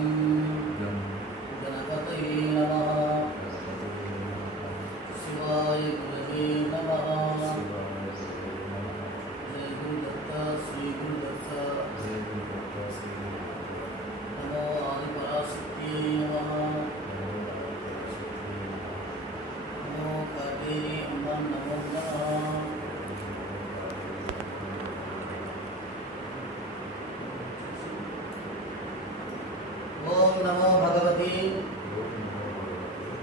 गं गणपतये नमः। शिवाय गुरवे नमः। जय गुरुदत्त श्री गुरुदत्त। नमो आदिपराशक्त्यै नमः। नमो कावेरी अम्बा नमो नमः। ओम नमो भगवती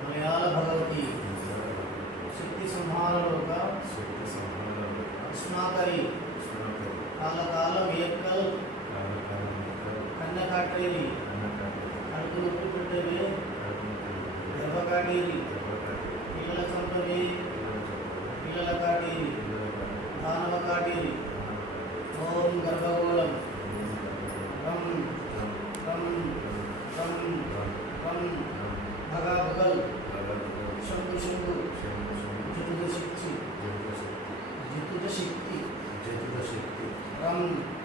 मलयाल भगवती शक्ति संहारलोक अस्माकरी काल काल वेयक्कल कन्नकाटेरी अడుగు నొప్పి పెట్టేవి గర్భకాటేరి పిల్లల చంపవి పిల్లల కాటేరి దానవ కాటేరి ఓం గర్భగోళం రం రం రం రం भगा भगल शंभु शंभु जितुद शक्ति रम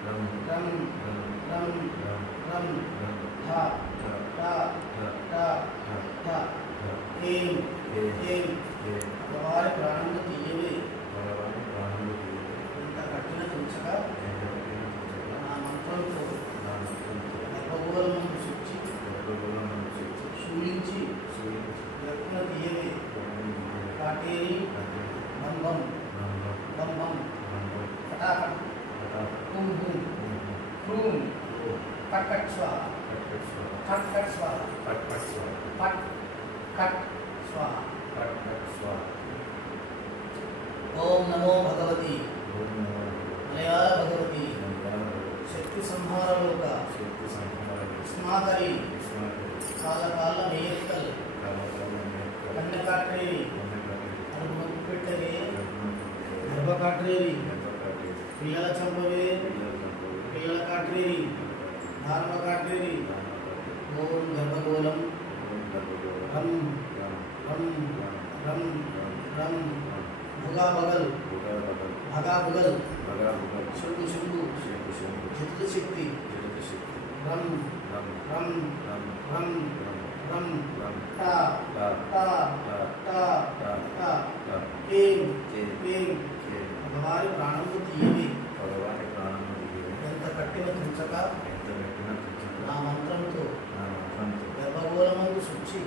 रम रम रम रम था ता ता ता एम एम भगवान प्राणं तीयवे इंत कठिन तुंचका ना मंत्రంతో గర్భగోళం శుచి शूलिंची यत्न दिये काटेरी बम बम बम बम फटाफट boom boom from cut cut स्वाहा फट फट स्वाहा फट कट स्वाहा। ओम नमो भगवती मलयाल भगवती शक्ति संहार लोक स्माकरी काल काल वेयक्कल कन्नकाटेरी अడుగు నొప్పి పెట్టేవి గర్భకాటేరి పిల్లల చంపవి పిల్లల కాటేరి దానవ కాటేరి ఓం గర్భగోళం రం రం రం రం భగా భగల్ శంభు శంభు जितुद शक्ति रम रम रम रम ता ता ता ता एम एम भगवान प्राणं तीयवे ఎంత కట్టిన తుంచక నా మంత్రంతో గర్భగోళమందు శుచి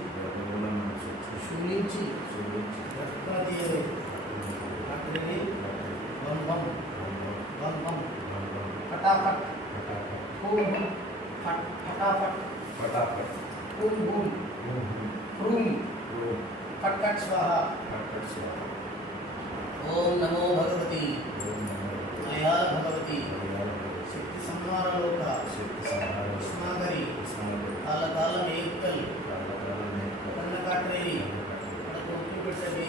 శూలించి యత్న తీయవే కాటేరి బం బం बम बम फटाफट बूम फटाफट boom boom from cut cut स्वाहा। ओम नमो भगवती मलयाल भगवती शक्ति संहार लोक अस्माकरी काल काल वेयक्कल कन्नकाटेरी अడుగు నొప్పి పెట్టేవి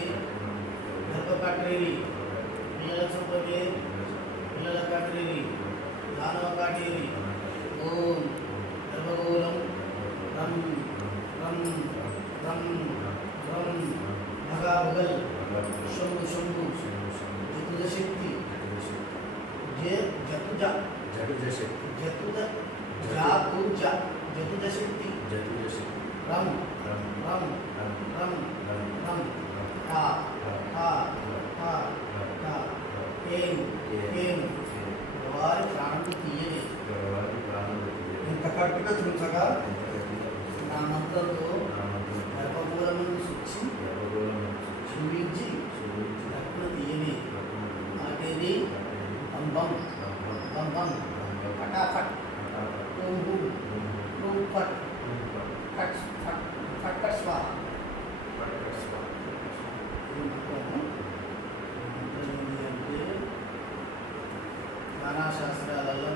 గర్భకాటేరి పిల్లల చంపవి పిల్లల కాటేరి దానవ కాటేరి ఓం గర్భగోళం రం రం రం రం భగా భగల్ శంభు శంభు जितुद शक्ति जतुद शक्ति रम रम रम रम था था था था एम एम भगवान प्राणं तीयवे ఇంత కట్టిన తుంచగా నా మంత్రంతో గర్భగోళమందు శుచి శూలించి యత్న తీయవే కాటేరి బం బం బం బం ఫటాఫట్ బూమ్ బూమ్ ఫ్రూమ్ ఫట్ కట్ స్వాహా। నానా శాస్త్రాలలో